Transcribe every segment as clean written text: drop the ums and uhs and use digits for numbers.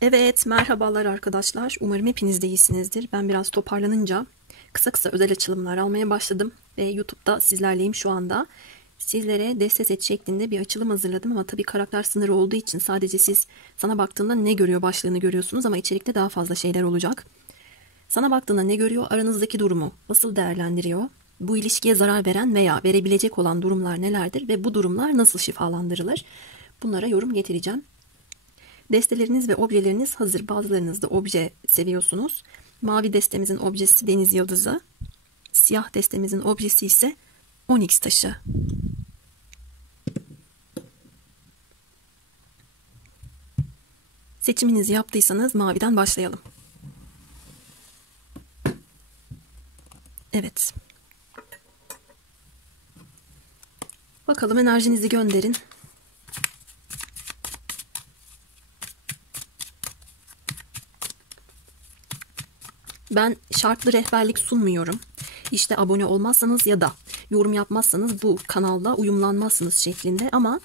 Evet, merhabalar arkadaşlar. Umarım hepiniz de iyisinizdir. Ben biraz toparlanınca kısa kısa özel açılımlar almaya başladım ve YouTube'da sizlerleyim şu anda. Sizlere deste set şeklinde bir açılım hazırladım ama tabii karakter sınırı olduğu için sadece siz sana baktığında ne görüyor başlığını görüyorsunuz ama içerikte daha fazla şeyler olacak. Sana baktığında ne görüyor? Aranızdaki durumu nasıl değerlendiriyor? Bu ilişkiye zarar veren veya verebilecek olan durumlar nelerdir ve bu durumlar nasıl şifalandırılır? Bunlara yorum getireceğim. Desteleriniz ve objeleriniz hazır. Bazılarınız da obje seviyorsunuz. Mavi destemizin objesi deniz yıldızı. Siyah destemizin objesi ise onyx taşı. Seçiminizi yaptıysanız maviden başlayalım. Evet. Bakalım enerjinizi gönderin. Ben şartlı rehberlik sunmuyorum. İşte abone olmazsanız ya da yorum yapmazsanız bu kanalda uyumlanmazsınız şeklinde, ama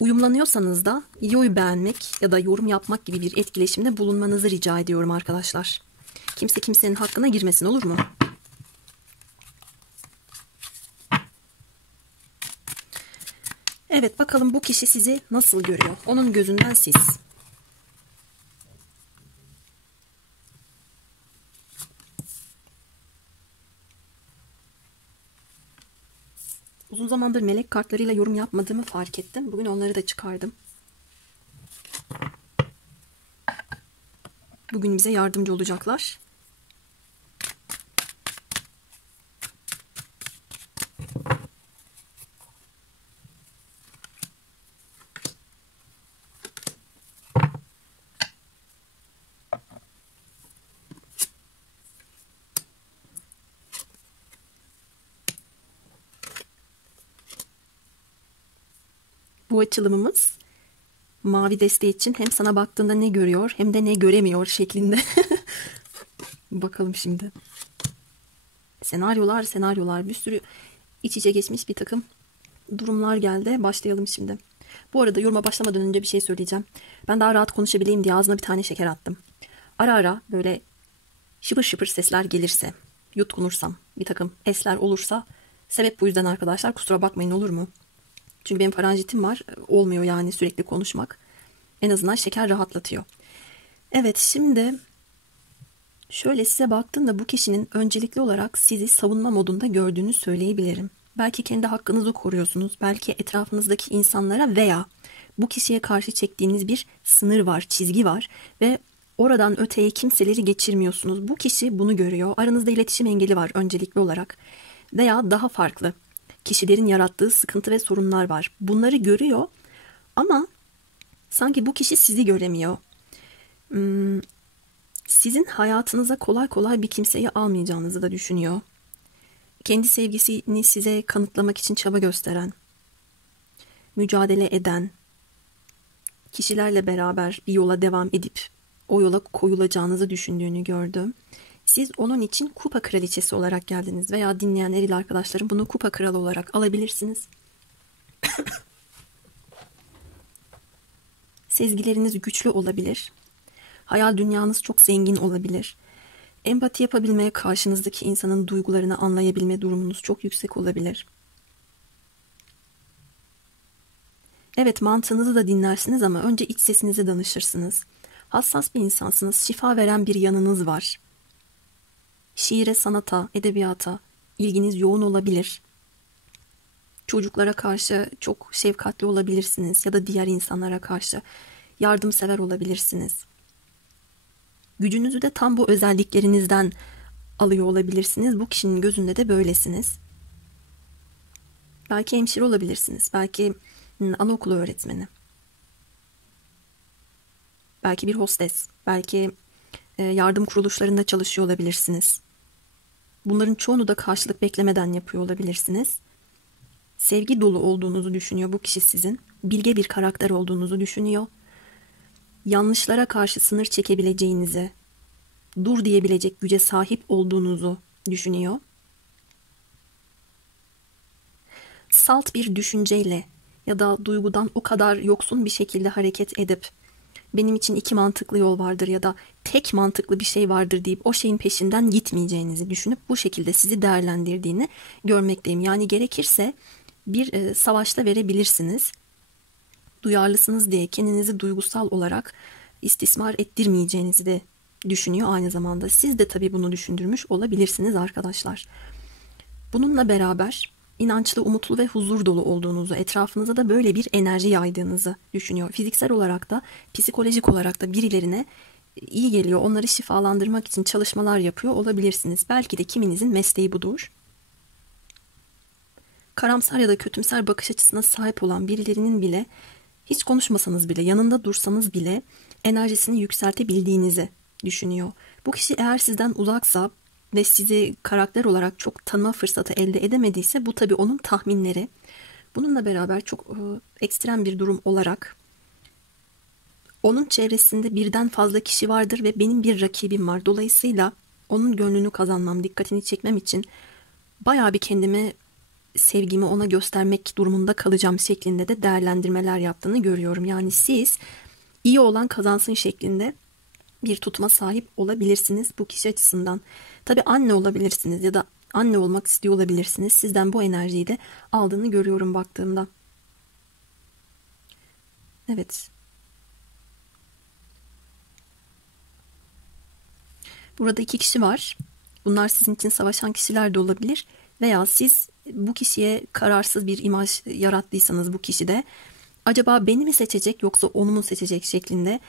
uyumlanıyorsanız da videoyu beğenmek ya da yorum yapmak gibi bir etkileşimde bulunmanızı rica ediyorum arkadaşlar. Kimse kimsenin hakkına girmesin, olur mu? Evet, bakalım bu kişi sizi nasıl görüyor? Onun gözünden siz. Uzun zamandır melek kartlarıyla yorum yapmadığımı fark ettim. Bugün onları da çıkardım. Bugün bize yardımcı olacaklar. Bu açılımımız mavi desteği için hem sana baktığında ne görüyor hem de ne göremiyor şeklinde. Bakalım şimdi. Senaryolar bir sürü iç içe geçmiş bir takım durumlar geldi. Başlayalım şimdi. Bu arada yoruma başlamadan önce bir şey söyleyeceğim. Ben daha rahat konuşabileyim diye ağzıma bir tane şeker attım. Ara ara böyle şıpır şıpır sesler gelirse, yutkunursam, bir takım esler olursa sebep bu yüzden arkadaşlar, kusura bakmayın, olur mu? Çünkü benim paranjitim var. Olmuyor yani sürekli konuşmak. En azından şeker rahatlatıyor. Evet, şimdi şöyle size baktığımda bu kişinin öncelikli olarak sizi savunma modunda gördüğünü söyleyebilirim. Belki kendi hakkınızı koruyorsunuz. Belki etrafınızdaki insanlara veya bu kişiye karşı çektiğiniz bir sınır var, çizgi var ve oradan öteye kimseleri geçirmiyorsunuz. Bu kişi bunu görüyor. Aranızda iletişim engeli var öncelikli olarak. Veya daha farklı kişilerin yarattığı sıkıntı ve sorunlar var. Bunları görüyor ama sanki bu kişi sizi göremiyor. Sizin hayatınıza kolay kolay bir kimseyi almayacağınızı da düşünüyor. Kendi sevgisini size kanıtlamak için çaba gösteren, mücadele eden kişilerle beraber bir yola devam edip o yola koyulacağınızı düşündüğünü gördüm. Siz onun için kupa kraliçesi olarak geldiniz veya dinleyen eril arkadaşlarım bunu kupa kralı olarak alabilirsiniz. Sezgileriniz güçlü olabilir. Hayal dünyanız çok zengin olabilir. Empati yapabilmeye, karşınızdaki insanın duygularını anlayabilme durumunuz çok yüksek olabilir. Evet, mantığınızı da dinlersiniz ama önce iç sesinize danışırsınız. Hassas bir insansınız, şifa veren bir yanınız var. Şiire, sanata, edebiyata ilginiz yoğun olabilir. Çocuklara karşı çok şefkatli olabilirsiniz ya da diğer insanlara karşı yardımsever olabilirsiniz. Gücünüzü de tam bu özelliklerinizden alıyor olabilirsiniz. Bu kişinin gözünde de böylesiniz. Belki hemşire olabilirsiniz. Belki anaokulu öğretmeni. Belki bir hostes. Belki yardım kuruluşlarında çalışıyor olabilirsiniz. Bunların çoğunu da karşılık beklemeden yapıyor olabilirsiniz. Sevgi dolu olduğunuzu düşünüyor bu kişi sizin. Bilge bir karakter olduğunuzu düşünüyor. Yanlışlara karşı sınır çekebileceğinizi, dur diyebilecek güce sahip olduğunuzu düşünüyor. Salt bir düşünceyle ya da duygudan o kadar yoksun bir şekilde hareket edip benim için iki mantıklı yol vardır ya da tek mantıklı bir şey vardır deyip o şeyin peşinden gitmeyeceğinizi düşünüp bu şekilde sizi değerlendirdiğini görmekteyim. Yani gerekirse bir savaşta verebilirsiniz. Duyarlısınız diye kendinizi duygusal olarak istismar ettirmeyeceğinizi de düşünüyor aynı zamanda. Siz de tabii bunu düşündürmüş olabilirsiniz arkadaşlar. Bununla beraber inançlı, umutlu ve huzur dolu olduğunuzu, etrafınıza da böyle bir enerji yaydığınızı düşünüyor. Fiziksel olarak da, psikolojik olarak da birilerine iyi geliyor. Onları şifalandırmak için çalışmalar yapıyor olabilirsiniz. Belki de kiminizin mesleği budur. Karamsar ya da kötümser bakış açısına sahip olan birilerinin bile, hiç konuşmasanız bile, yanında dursanız bile enerjisini yükseltebildiğinizi düşünüyor. Bu kişi eğer sizden uzaksa ve sizi karakter olarak çok tanıma fırsatı elde edemediyse bu tabii onun tahminleri. Bununla beraber çok ekstrem bir durum olarak onun çevresinde birden fazla kişi vardır ve benim bir rakibim var. Dolayısıyla onun gönlünü kazanmam, dikkatini çekmem için bayağı bir kendimi, sevgimi ona göstermek durumunda kalacağım şeklinde de değerlendirmeler yaptığını görüyorum. Yani siz iyi olan kazansın şeklinde bir tutuma sahip olabilirsiniz bu kişi açısından. Tabii anne olabilirsiniz ya da anne olmak istiyor olabilirsiniz. Sizden bu enerjiyi de aldığını görüyorum baktığımda. Evet. Burada iki kişi var. Bunlar sizin için savaşan kişiler de olabilir. Veya siz bu kişiye kararsız bir imaj yarattıysanız bu kişide acaba beni mi seçecek yoksa onu mu seçecek şeklinde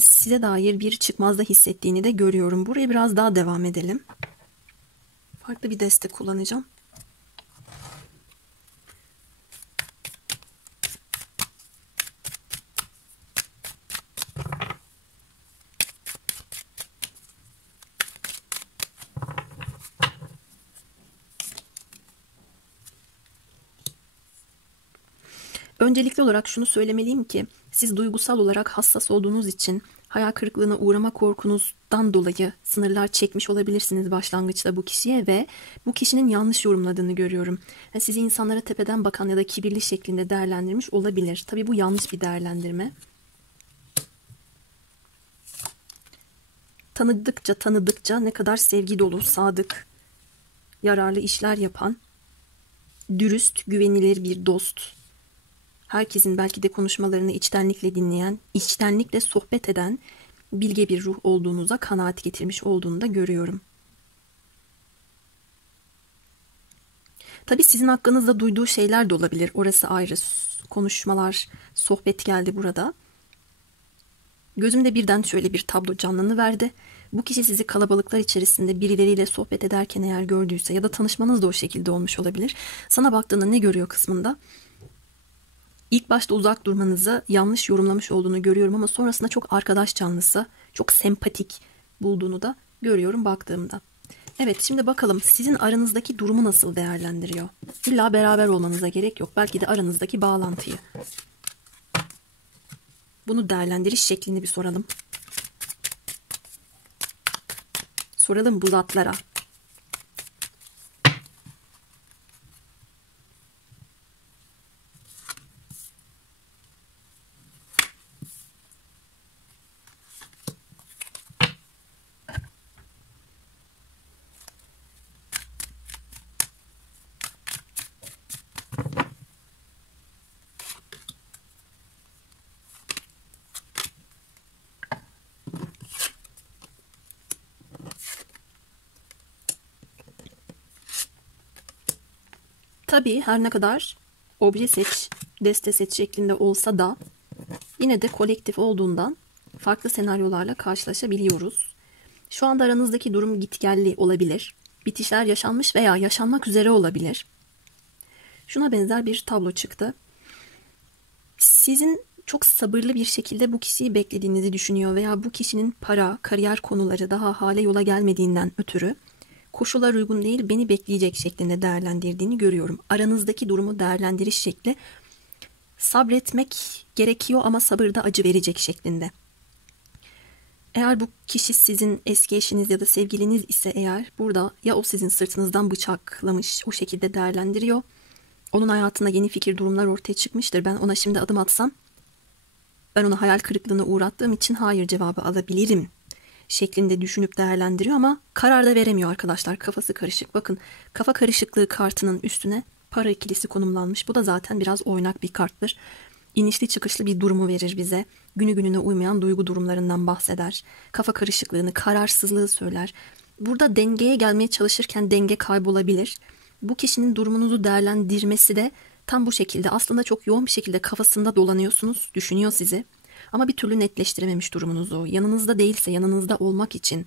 size dair bir çıkmazda hissettiğini de görüyorum. Buraya biraz daha devam edelim. Farklı bir destek kullanacağım. Öncelikli olarak şunu söylemeliyim ki siz duygusal olarak hassas olduğunuz için hayal kırıklığına uğrama korkunuzdan dolayı sınırlar çekmiş olabilirsiniz başlangıçta bu kişiye ve bu kişinin yanlış yorumladığını görüyorum. Yani sizi insanlara tepeden bakan ya da kibirli şeklinde değerlendirmiş olabilir. Tabii bu yanlış bir değerlendirme. Tanıdıkça ne kadar sevgi dolu, sadık, yararlı işler yapan, dürüst, güvenilir bir dost. Herkesin belki de konuşmalarını içtenlikle dinleyen, içtenlikle sohbet eden bilge bir ruh olduğunuza kanaat getirmiş olduğunu da görüyorum. Tabii sizin hakkınızda duyduğu şeyler de olabilir. Orası ayrı. Konuşmalar, sohbet geldi burada. Gözümde birden şöyle bir tablo canlanıverdi. Bu kişi sizi kalabalıklar içerisinde birileriyle sohbet ederken eğer gördüyse ya da tanışmanız da o şekilde olmuş olabilir. Sana baktığında ne görüyor kısmında? İlk başta uzak durmanızı yanlış yorumlamış olduğunu görüyorum ama sonrasında çok arkadaş canlısı, çok sempatik bulduğunu da görüyorum baktığımda. Evet, şimdi bakalım sizin aranızdaki durumu nasıl değerlendiriyor? İlla beraber olmanıza gerek yok. Belki de aranızdaki bağlantıyı. Bunu değerlendiriş şeklini bir soralım. Soralım bu zatlara. Tabii her ne kadar obje seç, deste seç şeklinde olsa da yine de kolektif olduğundan farklı senaryolarla karşılaşabiliyoruz. Şu anda aranızdaki durum gitgelli olabilir. Bitişler yaşanmış veya yaşanmak üzere olabilir. Şuna benzer bir tablo çıktı. Sizin çok sabırlı bir şekilde bu kişiyi beklediğinizi düşünüyor veya bu kişinin para, kariyer konuları daha hale yola gelmediğinden ötürü koşullar uygun değil, beni bekleyecek şeklinde değerlendirdiğini görüyorum. Aranızdaki durumu değerlendiriş şekli sabretmek gerekiyor ama sabır da acı verecek şeklinde. Eğer bu kişi sizin eski eşiniz ya da sevgiliniz ise eğer burada ya o sizin sırtınızdan bıçaklamış o şekilde değerlendiriyor. Onun hayatında yeni fikir durumlar ortaya çıkmıştır. Ben ona şimdi adım atsam ben onu hayal kırıklığına uğrattığım için hayır cevabı alabilirim şeklinde düşünüp değerlendiriyor ama karar da veremiyor arkadaşlar. Kafası karışık. Bakın, kafa karışıklığı kartının üstüne para ikilisi konumlanmış. Bu da zaten biraz oynak bir karttır. İnişli çıkışlı bir durumu verir bize. Günü gününe uymayan duygu durumlarından bahseder. Kafa karışıklığını, kararsızlığı söyler. Burada dengeye gelmeye çalışırken denge kaybolabilir. Bu kişinin durumunuzu değerlendirmesi de tam bu şekilde. Aslında çok yoğun bir şekilde kafasında dolanıyorsunuz, düşünüyor sizi. Ama bir türlü netleştirememiş durumunuzu. Yanınızda değilse yanınızda olmak için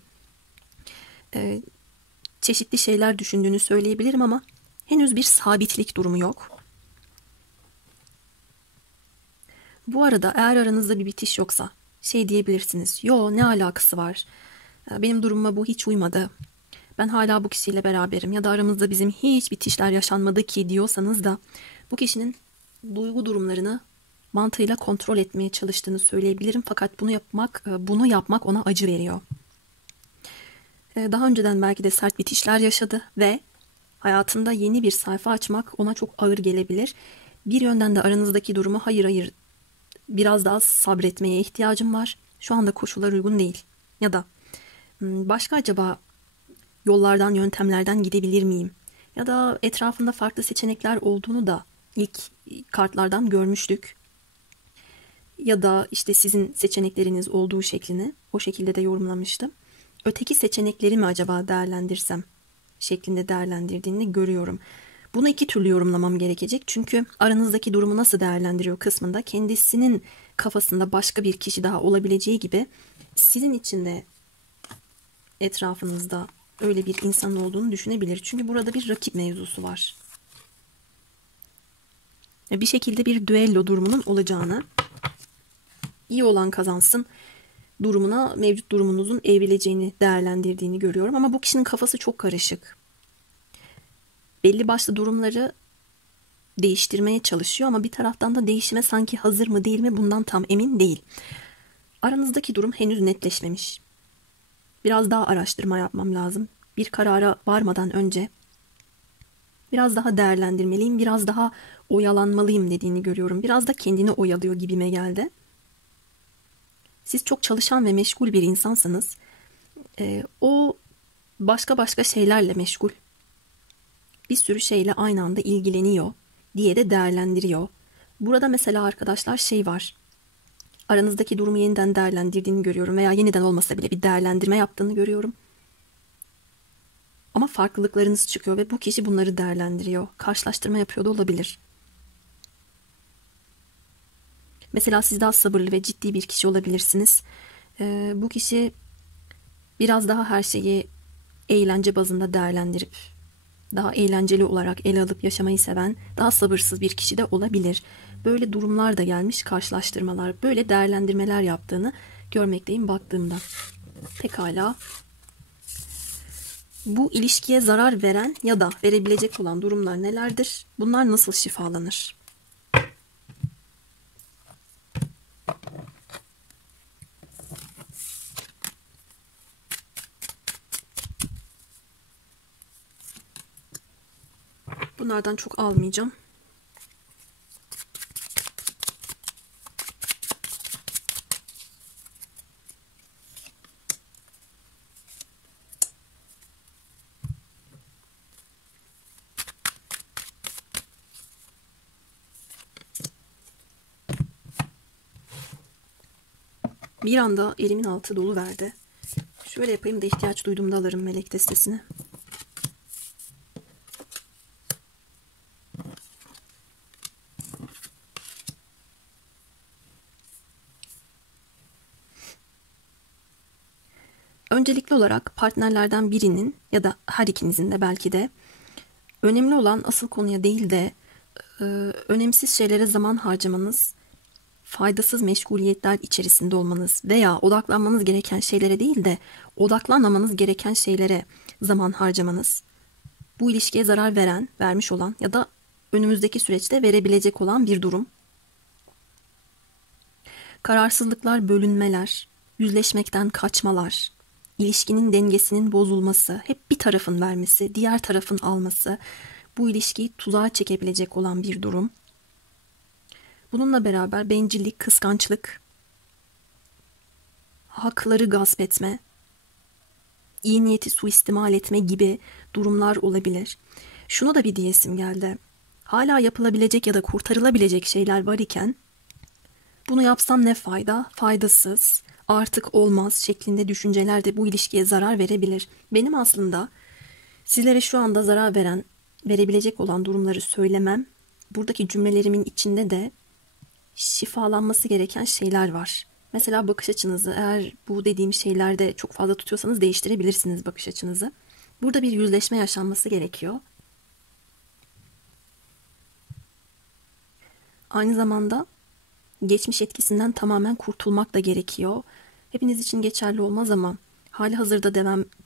çeşitli şeyler düşündüğünü söyleyebilirim ama henüz bir sabitlik durumu yok. Bu arada eğer aranızda bir bitiş yoksa şey diyebilirsiniz. Yo, ne alakası var? Benim durumuma bu hiç uymadı. Ben hala bu kişiyle beraberim ya da aramızda bizim hiç bitişler yaşanmadı ki diyorsanız da bu kişinin duygu durumlarını mantığıyla kontrol etmeye çalıştığını söyleyebilirim. Fakat bunu yapmak ona acı veriyor. Daha önceden belki de sert bitişler yaşadı ve hayatında yeni bir sayfa açmak ona çok ağır gelebilir. Bir yönden de aranızdaki durumu hayır biraz daha sabretmeye ihtiyacım var. Şu anda koşullar uygun değil. Ya da başka acaba yollardan, yöntemlerden gidebilir miyim? Ya da etrafında farklı seçenekler olduğunu da ilk kartlardan görmüştük. Ya da işte sizin seçenekleriniz olduğu şeklini o şekilde de yorumlamıştım. Öteki seçenekleri mi acaba değerlendirsem şeklinde değerlendirdiğini görüyorum. Bunu iki türlü yorumlamam gerekecek. Çünkü aranızdaki durumu nasıl değerlendiriyor kısmında kendisinin kafasında başka bir kişi daha olabileceği gibi sizin için de etrafınızda öyle bir insan olduğunu düşünebilir. Çünkü burada bir rakip mevzusu var. Bir şekilde bir düello durumunun olacağını, iyi olan kazansın durumuna mevcut durumunuzun evrileceğini değerlendirdiğini görüyorum. Ama bu kişinin kafası çok karışık. Belli başlı durumları değiştirmeye çalışıyor ama bir taraftan da değişime sanki hazır mı değil mi bundan tam emin değil. Aranızdaki durum henüz netleşmemiş. Biraz daha araştırma yapmam lazım. Bir karara varmadan önce biraz daha değerlendirmeliyim, biraz daha oyalanmalıyım dediğini görüyorum. Biraz da kendini oyalıyor gibime geldi. Siz çok çalışan ve meşgul bir insansınız. O başka şeylerle meşgul. Bir sürü şeyle aynı anda ilgileniyor diye de değerlendiriyor. Burada mesela arkadaşlar şey var. Aranızdaki durumu yeniden değerlendirdiğini görüyorum veya yeniden olmasa bile bir değerlendirme yaptığını görüyorum. Ama farklılıklarınız çıkıyor ve bu kişi bunları değerlendiriyor. Karşılaştırma yapıyor da olabilir. Mesela siz daha sabırlı ve ciddi bir kişi olabilirsiniz. Bu kişi biraz daha her şeyi eğlence bazında değerlendirip daha eğlenceli olarak ele alıp yaşamayı seven, daha sabırsız bir kişi de olabilir. Böyle durumlar da gelmiş, karşılaştırmalar, böyle değerlendirmeler yaptığını görmekteyim baktığımda. Pekala. Bu ilişkiye zarar veren ya da verebilecek olan durumlar nelerdir? Bunlar nasıl şifalanır? Bunlardan çok almayacağım. Bir anda elimin altı dolu verdi. Şöyle yapayım da ihtiyaç duyduğumda alırım melek destesini. Öncelikli olarak partnerlerden birinin ya da her ikinizin de belki de önemli olan asıl konuya değil de önemsiz şeylere zaman harcamanız, faydasız meşguliyetler içerisinde olmanız veya odaklanmanız gereken şeylere değil de odaklanmamanız gereken şeylere zaman harcamanız, bu ilişkiye zarar veren, vermiş olan ya da önümüzdeki süreçte verebilecek olan bir durum. Kararsızlıklar, bölünmeler, yüzleşmekten kaçmalar, ilişkinin dengesinin bozulması, hep bir tarafın vermesi, diğer tarafın alması, bu ilişkiyi tuzağa çekebilecek olan bir durum. Bununla beraber bencillik, kıskançlık, hakları gasp etme, iyi niyeti suistimal etme gibi durumlar olabilir. Şunu da bir diyesim geldi. Hala yapılabilecek ya da kurtarılabilecek şeyler var iken bunu yapsam ne fayda, faydasız, artık olmaz şeklinde düşünceler de bu ilişkiye zarar verebilir. Benim aslında sizlere şu anda zarar verebilecek olan durumları söylemem, buradaki cümlelerimin içinde de şifalanması gereken şeyler var. Mesela bakış açınızı, eğer bu dediğim şeylerde çok fazla tutuyorsanız değiştirebilirsiniz bakış açınızı. Burada bir yüzleşme yaşanması gerekiyor. Aynı zamanda geçmiş etkisinden tamamen kurtulmak da gerekiyor. Hepiniz için geçerli olmaz ama hali hazırda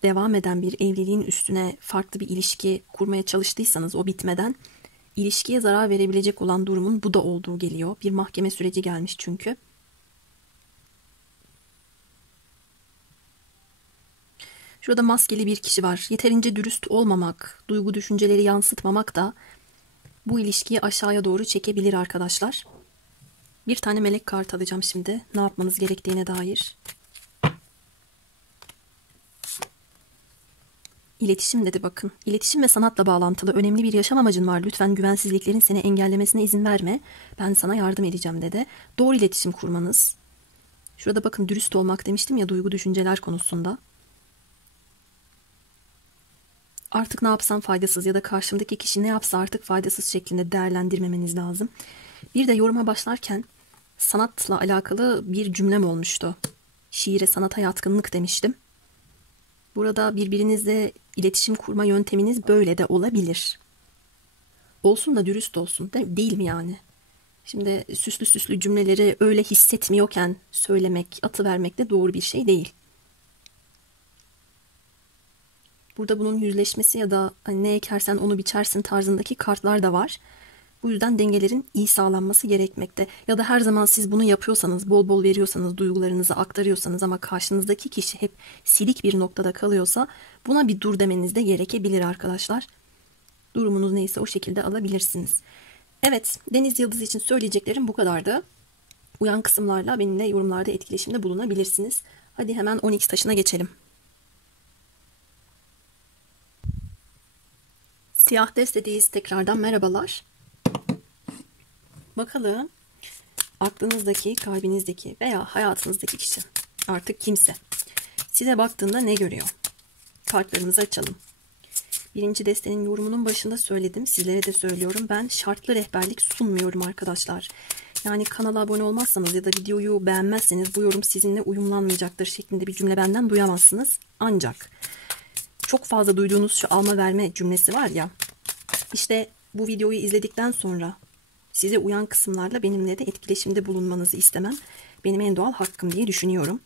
devam eden bir evliliğin üstüne farklı bir ilişki kurmaya çalıştıysanız o bitmeden ilişkiye zarar verebilecek olan durumun bu da olduğu geliyor. Bir mahkeme süreci gelmiş çünkü. Şurada maskeli bir kişi var. Yeterince dürüst olmamak, duygu düşünceleri yansıtmamak da bu ilişkiyi aşağıya doğru çekebilir arkadaşlar. Bir tane melek kart alacağım şimdi. Ne yapmanız gerektiğine dair. İletişim dedi bakın. İletişim ve sanatla bağlantılı önemli bir yaşam amacın var. Lütfen güvensizliklerin seni engellemesine izin verme. Ben sana yardım edeceğim dedi. Doğru iletişim kurmanız. Şurada bakın dürüst olmak demiştim ya duygu düşünceler konusunda. Artık ne yapsam faydasız ya da karşımdaki kişi ne yapsa artık faydasız şeklinde değerlendirmemeniz lazım. Bir de yoruma başlarken sanatla alakalı bir cümlem olmuştu. Şiire, sanata yatkınlık demiştim. Burada birbirinizle iletişim kurma yönteminiz böyle de olabilir. Olsun da dürüst olsun, değil mi yani? Şimdi süslü süslü cümleleri öyle hissetmiyorken söylemek, atıvermek de doğru bir şey değil. Burada bunun yüzleşmesi ya da hani ne ekersen onu biçersin tarzındaki kartlar da var. Bu yüzden dengelerin iyi sağlanması gerekmekte. Ya da her zaman siz bunu yapıyorsanız, bol bol veriyorsanız, duygularınızı aktarıyorsanız ama karşınızdaki kişi hep silik bir noktada kalıyorsa buna bir dur demeniz de gerekebilir arkadaşlar. Durumunuz neyse o şekilde alabilirsiniz. Evet, Deniz Yıldız için söyleyeceklerim bu kadardı. Uyan kısımlarla benimle yorumlarda etkileşimde bulunabilirsiniz. Hadi hemen Onyx taşına geçelim. Siyah destedeyiz. Tekrardan merhabalar. Bakalım aklınızdaki, kalbinizdeki veya hayatınızdaki kişi, artık kimse, size baktığında ne görüyor? Kartlarımızı açalım. Birinci destenin yorumunun başında söyledim. Sizlere de söylüyorum. Ben şartlı rehberlik sunmuyorum arkadaşlar. Yani kanala abone olmazsanız ya da videoyu beğenmezseniz bu yorum sizinle uyumlanmayacaktır şeklinde bir cümle benden duyamazsınız. Ancak çok fazla duyduğunuz şu alma verme cümlesi var ya. İşte bu videoyu izledikten sonra size uyan kısımlarla benimle de etkileşimde bulunmanızı istemem benim en doğal hakkım diye düşünüyorum.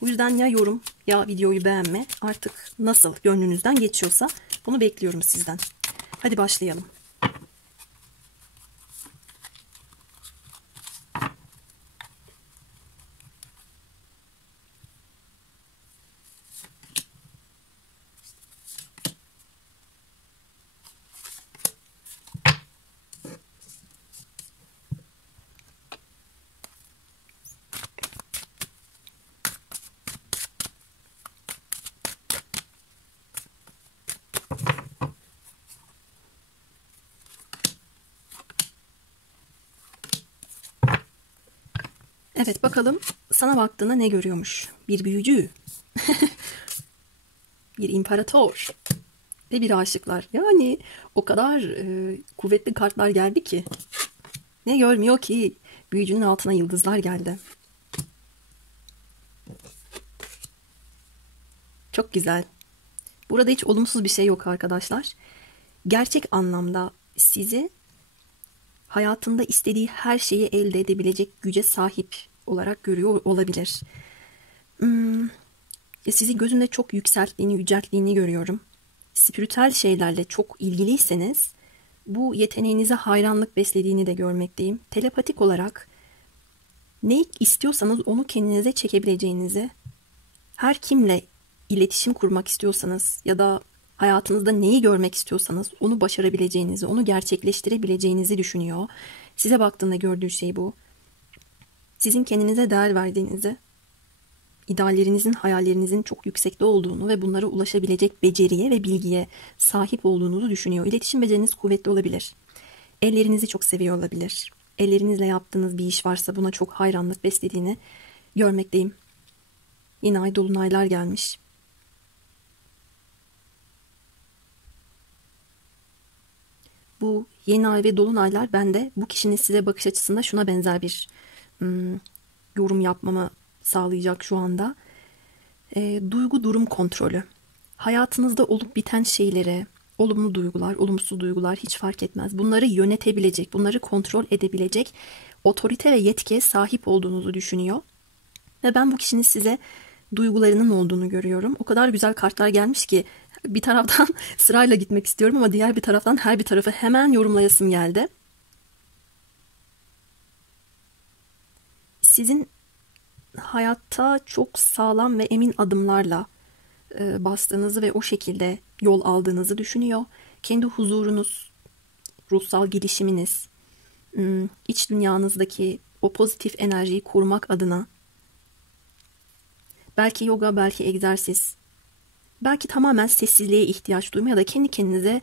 Bu yüzden ya yorum ya videoyu beğenme, artık nasıl gönlünüzden geçiyorsa bunu bekliyorum sizden. Hadi başlayalım. Evet, bakalım sana baktığında ne görüyormuş? Bir büyücü, bir imparator ve bir aşıklar. Yani o kadar kuvvetli kartlar geldi ki. Ne görmüyor ki? Büyücünün altına yıldızlar geldi. Çok güzel. Burada hiç olumsuz bir şey yok arkadaşlar. Gerçek anlamda sizi hayatında istediği her şeyi elde edebilecek güce sahip olarak görüyor olabilir. Sizi gözünde çok yükselttiğini, yücelttiğini görüyorum. Spiritüel şeylerle çok ilgiliyseniz bu yeteneğinize hayranlık beslediğini de görmekteyim. Telepatik olarak ne istiyorsanız onu kendinize çekebileceğinizi, her kimle iletişim kurmak istiyorsanız ya da hayatınızda neyi görmek istiyorsanız onu başarabileceğinizi, onu gerçekleştirebileceğinizi düşünüyor. Size baktığında gördüğü şey bu. Sizin kendinize değer verdiğinizi, ideallerinizin, hayallerinizin çok yüksekte olduğunu ve bunlara ulaşabilecek beceriye ve bilgiye sahip olduğunuzu düşünüyor. İletişim beceriniz kuvvetli olabilir. Ellerinizi çok seviyor olabilir. Ellerinizle yaptığınız bir iş varsa buna çok hayranlık beslediğini görmekteyim. Yine ay dolunaylar gelmiş. Bu yeni ay ve dolunaylar bende bu kişinin size bakış açısında şuna benzer bir yorum yapmamı sağlayacak şu anda. Duygu durum kontrolü. Hayatınızda olup biten şeylere, olumlu duygular, olumsuz duygular hiç fark etmez. Bunları yönetebilecek, bunları kontrol edebilecek otorite ve yetkiye sahip olduğunuzu düşünüyor. Ve ben bu kişinin size duygularının olduğunu görüyorum. O kadar güzel kartlar gelmiş ki bir taraftan sırayla gitmek istiyorum ama diğer bir taraftan her bir tarafı hemen yorumlayasım geldi. Sizin hayatta çok sağlam ve emin adımlarla bastığınızı ve o şekilde yol aldığınızı düşünüyor. Kendi huzurunuz, ruhsal gelişiminiz, iç dünyanızdaki o pozitif enerjiyi korumak adına belki yoga, belki egzersiz, belki tamamen sessizliğe ihtiyaç duymaya ya da kendi kendinize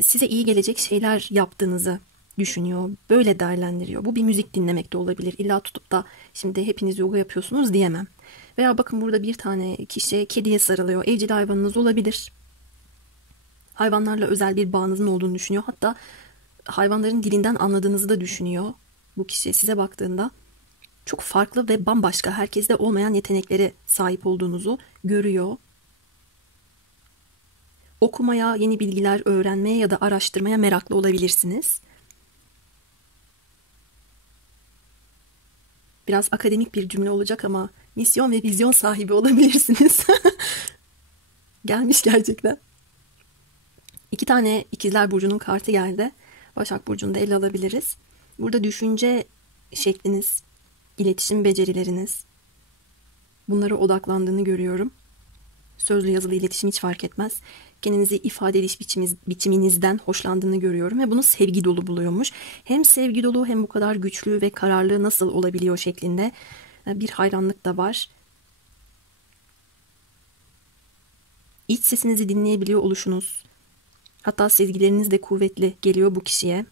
size iyi gelecek şeyler yaptığınızı düşünüyor. Böyle değerlendiriyor. Bu bir müzik dinlemek de olabilir. İlla tutup da şimdi hepiniz yoga yapıyorsunuz diyemem. Veya bakın burada bir tane kişi kediye sarılıyor. Evcil hayvanınız olabilir. Hayvanlarla özel bir bağınızın olduğunu düşünüyor. Hatta hayvanların dilinden anladığınızı da düşünüyor. Bu kişi size baktığında çok farklı ve bambaşka, herkeste olmayan yeteneklere sahip olduğunuzu görüyor. Okumaya, yeni bilgiler öğrenmeye ya da araştırmaya meraklı olabilirsiniz. Biraz akademik bir cümle olacak ama misyon ve vizyon sahibi olabilirsiniz. Gelmiş gerçekten. 2 tane İkizler Burcu'nun kartı geldi. Başak Burcu'nu da ele alabiliriz. Burada düşünce şekliniz, iletişim becerileriniz, bunlara odaklandığını görüyorum. Sözlü yazılı iletişim hiç fark etmez. Kendinizi ifade ediş biçiminizden hoşlandığını görüyorum ve bunu sevgi dolu buluyormuş. Hem sevgi dolu hem bu kadar güçlü ve kararlı nasıl olabiliyor şeklinde bir hayranlık da var. İç sesinizi dinleyebiliyor oluşunuz, hatta sezgileriniz de kuvvetli geliyor bu kişiye.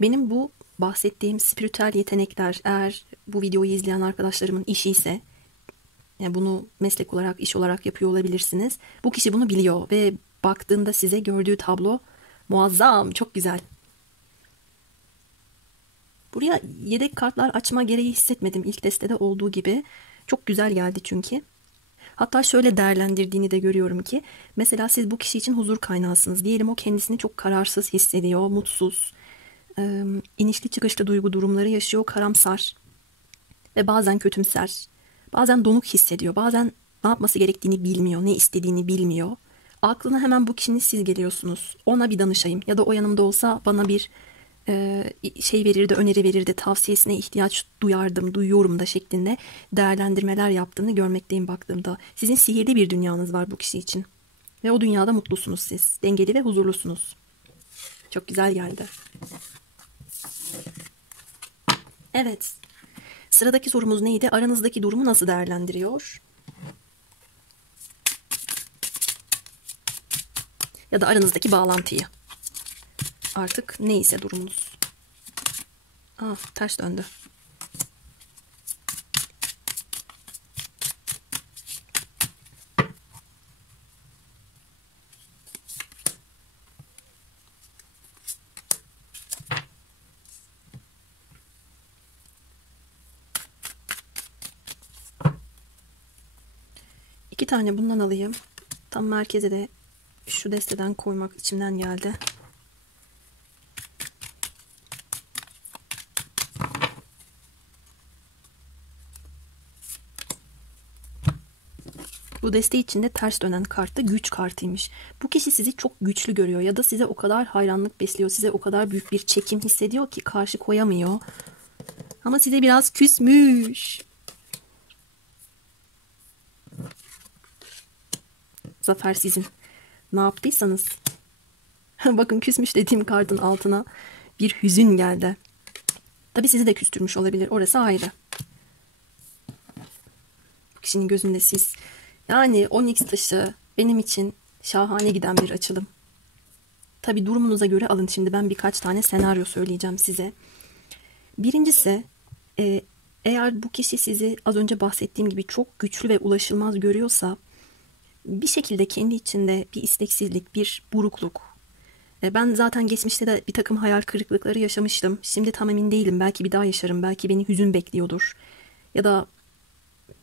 Benim bu bahsettiğim spiritüel yetenekler, eğer bu videoyu izleyen arkadaşlarımın işi ise, yani bunu meslek olarak, iş olarak yapıyor olabilirsiniz. Bu kişi bunu biliyor ve baktığında size gördüğü tablo muazzam, çok güzel. Buraya yedek kartlar açma gereği hissetmedim ilk destede olduğu gibi. Çok güzel geldi çünkü. Hatta şöyle değerlendirdiğini de görüyorum ki, mesela siz bu kişi için huzur kaynağısınız. Diyelim o kendisini çok kararsız hissediyor, mutsuz, inişli çıkışlı duygu durumları yaşıyor, karamsar ve bazen kötümser. Bazen donuk hissediyor. Bazen ne yapması gerektiğini bilmiyor. Ne istediğini bilmiyor. Aklına hemen bu kişinin siz geliyorsunuz. Ona bir danışayım. Ya da o yanımda olsa bana bir şey verirdi, öneri verirdi, tavsiyesine ihtiyaç duyuyorum da şeklinde değerlendirmeler yaptığını görmekteyim baktığımda. Sizin sihirli bir dünyanız var bu kişi için. Ve o dünyada mutlusunuz siz. Dengeli ve huzurlusunuz. Çok güzel geldi. Evet. Sıradaki sorumuz neydi? Aranızdaki durumu nasıl değerlendiriyor? Ya da aranızdaki bağlantıyı. Artık neyse durumunuz. Ters döndü. İki tane bundan alayım. Tam merkeze de şu desteden koymak içimden geldi. Bu deste içinde ters dönen kart da güç kartıymış. Bu kişi sizi çok güçlü görüyor ya da size o kadar hayranlık besliyor, size o kadar büyük bir çekim hissediyor ki karşı koyamıyor. Ama size biraz küsmüş. Zafer sizin. Ne yaptıysanız. Bakın küsmüş dediğim kartın altına bir hüzün geldi. Tabii sizi de küstürmüş olabilir. Orası ayrı. Bu kişinin gözünde siz. Yani Onyx taşı benim için şahane giden bir açılım. Tabii durumunuza göre alın. Şimdi ben birkaç tane senaryo söyleyeceğim size. Birincisi, eğer bu kişi sizi az önce bahsettiğim gibi çok güçlü ve ulaşılmaz görüyorsa, bir şekilde kendi içinde bir isteksizlik, bir burukluk. Ben zaten geçmişte de bir takım hayal kırıklıkları yaşamıştım. Şimdi tam emin değilim. Belki bir daha yaşarım. Belki beni hüzün bekliyordur. Ya da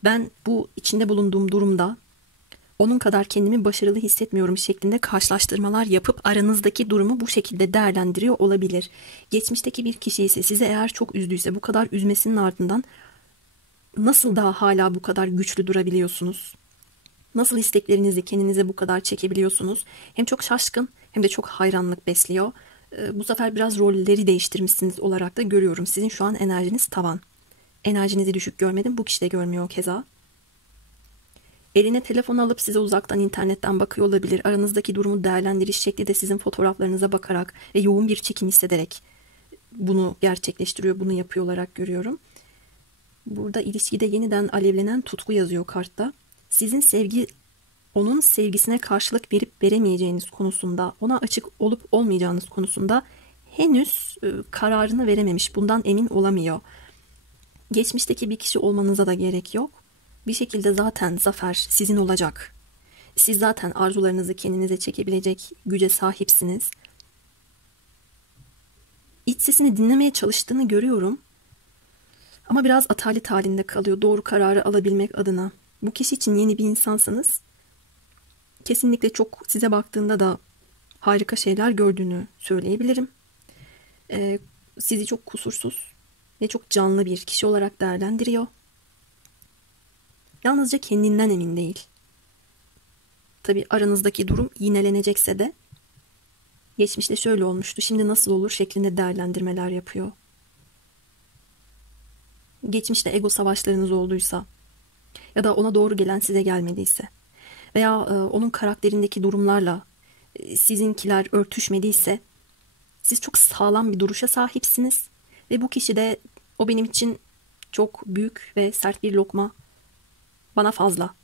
ben bu içinde bulunduğum durumda onun kadar kendimi başarılı hissetmiyorum şeklinde karşılaştırmalar yapıp aranızdaki durumu bu şekilde değerlendiriyor olabilir. Geçmişteki bir kişi ise sizi eğer çok üzdüyse, bu kadar üzmesinin ardından nasıl daha hala bu kadar güçlü durabiliyorsunuz? Nasıl isteklerinizi kendinize bu kadar çekebiliyorsunuz? Hem çok şaşkın hem de çok hayranlık besliyor. Bu sefer biraz rolleri değiştirmişsiniz olarak da görüyorum. Sizin şu an enerjiniz tavan. Enerjinizi düşük görmedim. Bu kişi de görmüyor keza. Eline telefon alıp size uzaktan internetten bakıyor olabilir. Aranızdaki durumu değerlendiriş şekli de sizin fotoğraflarınıza bakarak ve yoğun bir çekim hissederek bunu gerçekleştiriyor, bunu yapıyor olarak görüyorum. Burada ilişkide yeniden alevlenen tutku yazıyor kartta. Sizin onun sevgisine karşılık verip veremeyeceğiniz konusunda, ona açık olup olmayacağınız konusunda henüz kararını verememiş. Bundan emin olamıyor. Geçmişteki bir kişi olmanıza da gerek yok. Bir şekilde zaten zafer sizin olacak. Siz zaten arzularınızı kendinize çekebilecek güce sahipsiniz. İç sesini dinlemeye çalıştığını görüyorum. Ama biraz atalet halinde kalıyor doğru kararı alabilmek adına. Bu kişi için yeni bir insansınız. Kesinlikle çok size baktığında da harika şeyler gördüğünü söyleyebilirim. Sizi çok kusursuz ve çok canlı bir kişi olarak değerlendiriyor. Yalnızca kendinden emin değil. Tabii aranızdaki durum yinelenecekse de geçmişte şöyle olmuştu, şimdi nasıl olur şeklinde değerlendirmeler yapıyor. Geçmişte ego savaşlarınız olduysa ya da ona doğru gelen size gelmediyse veya onun karakterindeki durumlarla sizinkiler örtüşmediyse siz çok sağlam bir duruşa sahipsiniz ve bu kişi de o benim için çok büyük ve sert bir lokma, bana fazla.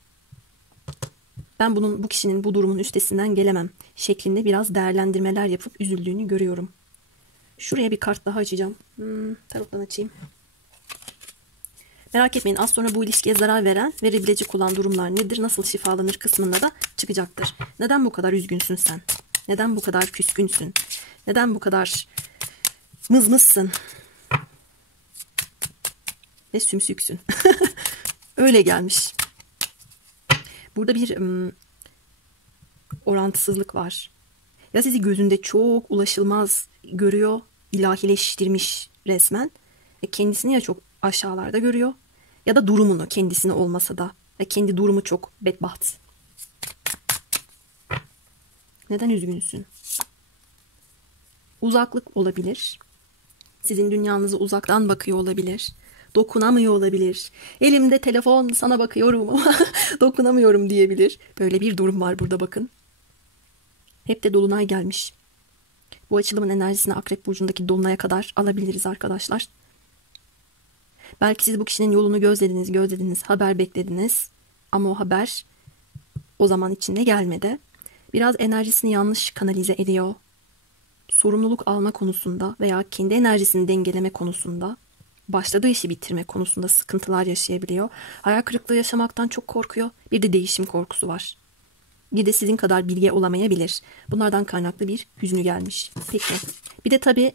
Ben bu kişinin bu durumun üstesinden gelemem şeklinde biraz değerlendirmeler yapıp üzüldüğünü görüyorum. Şuraya bir kart daha açacağım. Tarottan açayım. Merak etmeyin, az sonra bu ilişkiye zarar verebilecek olan durumlar nedir, nasıl şifalanır kısmında da çıkacaktır. Neden bu kadar üzgünsün sen? Neden bu kadar küskünsün? Neden bu kadar mızmızsın? Ve sümsüksün. Öyle gelmiş. Burada bir orantısızlık var. Ya sizi gözünde çok ulaşılmaz görüyor, ilahileştirmiş resmen. Kendisini ya çok aşağılarda görüyor ya da durumunu, kendisini olmasa da kendi durumu çok bedbaht. Neden üzgünsün? Uzaklık olabilir. Sizin dünyanızı uzaktan bakıyor olabilir. Dokunamıyor olabilir. Elimde telefon, sana bakıyorum ama dokunamıyorum diyebilir. Böyle bir durum var burada, bakın. Hep de dolunay gelmiş. Bu açılımın enerjisini Akrep Burcu'ndaki dolunaya kadar alabiliriz arkadaşlar. Belki siz bu kişinin yolunu gözlediniz, haber beklediniz. Ama o haber o zaman içinde gelmedi. Biraz enerjisini yanlış kanalize ediyor. Sorumluluk alma konusunda veya kendi enerjisini dengeleme konusunda, başladığı işi bitirme konusunda sıkıntılar yaşayabiliyor. Hayal kırıklığı yaşamaktan çok korkuyor. Bir de değişim korkusu var. Bir de sizin kadar bilge olamayabilir. Bunlardan kaynaklı bir hüznü gelmiş. Peki. Bir de tabii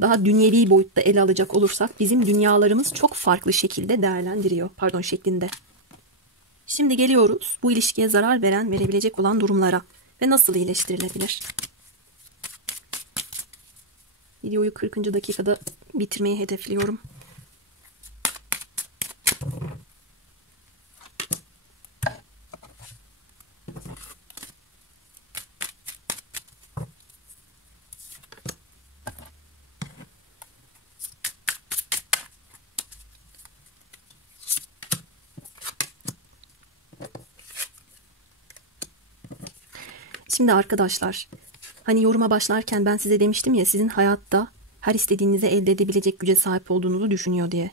daha dünyevi boyutta ele alacak olursak bizim dünyalarımız çok farklı şekilde şeklinde. Şimdi geliyoruz bu ilişkiye zarar verebilecek olan durumlara ve nasıl iyileştirilebilir? Videoyu 40. dakikada bitirmeyi hedefliyorum. Şimdi arkadaşlar, hani yoruma başlarken ben size demiştim ya, sizin hayatta her istediğinizi elde edebilecek güce sahip olduğunuzu düşünüyor diye.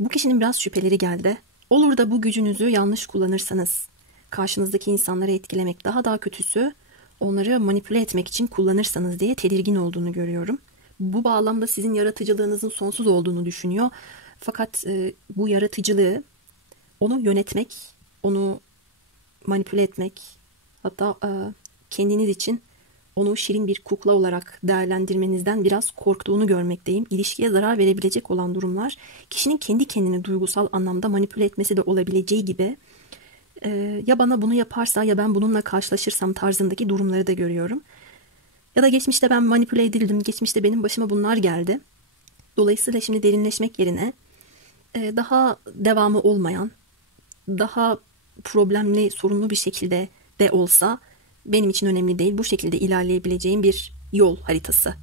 Bu kişinin biraz şüpheleri geldi. Olur da bu gücünüzü yanlış kullanırsanız, karşınızdaki insanları etkilemek, daha kötüsü onları manipüle etmek için kullanırsanız diye tedirgin olduğunu görüyorum. Bu bağlamda sizin yaratıcılığınızın sonsuz olduğunu düşünüyor. Fakat bu yaratıcılığı onu yönetmek, onu manipüle etmek, hatta kendiniz için onu şirin bir kukla olarak değerlendirmenizden biraz korktuğunu görmekteyim. İlişkiye zarar verebilecek olan durumlar, kişinin kendi kendini duygusal anlamda manipüle etmesi de olabileceği gibi ya bana bunu yaparsa ya ben bununla karşılaşırsam tarzındaki durumları da görüyorum. Ya da geçmişte ben manipüle edildim, geçmişte benim başıma bunlar geldi. Dolayısıyla şimdi derinleşmek yerine daha devamı olmayan, daha problemli, sorunlu bir şekilde de olsa benim için önemli değil. Bu şekilde ilerleyebileceğim bir yol haritası,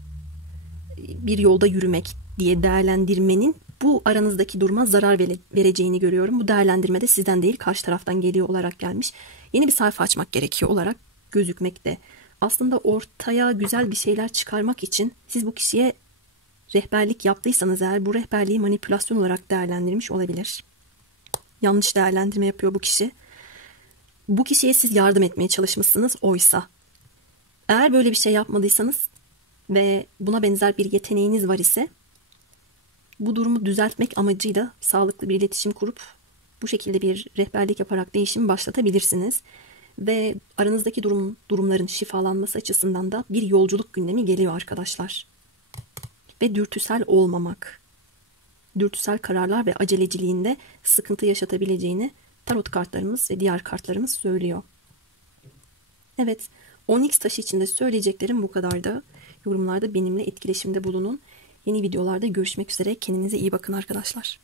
bir yolda yürümek diye değerlendirmenin bu aranızdaki duruma zarar vereceğini görüyorum. Bu değerlendirme de sizden değil, karşı taraftan geliyor olarak gelmiş. Yeni bir sayfa açmak gerekiyor olarak gözükmekte. Aslında ortaya güzel bir şeyler çıkarmak için siz bu kişiye rehberlik yaptıysanız eğer, bu rehberliği manipülasyon olarak değerlendirmiş olabilir. Yanlış değerlendirme yapıyor bu kişi. Bu kişiye siz yardım etmeye çalışmışsınız oysa. Eğer böyle bir şey yapmadıysanız ve buna benzer bir yeteneğiniz var ise, bu durumu düzeltmek amacıyla sağlıklı bir iletişim kurup bu şekilde bir rehberlik yaparak değişim başlatabilirsiniz. Ve aranızdaki durumların şifalanması açısından da bir yolculuk gündemi geliyor arkadaşlar. Ve dürtüsel olmamak, dürtüsel kararlar ve aceleciliğinde sıkıntı yaşatabileceğini tarot kartlarımız ve diğer kartlarımız söylüyor. Evet, Onyx taşı için de söyleyeceklerim bu kadardı. Yorumlarda benimle etkileşimde bulunun. Yeni videolarda görüşmek üzere. Kendinize iyi bakın arkadaşlar.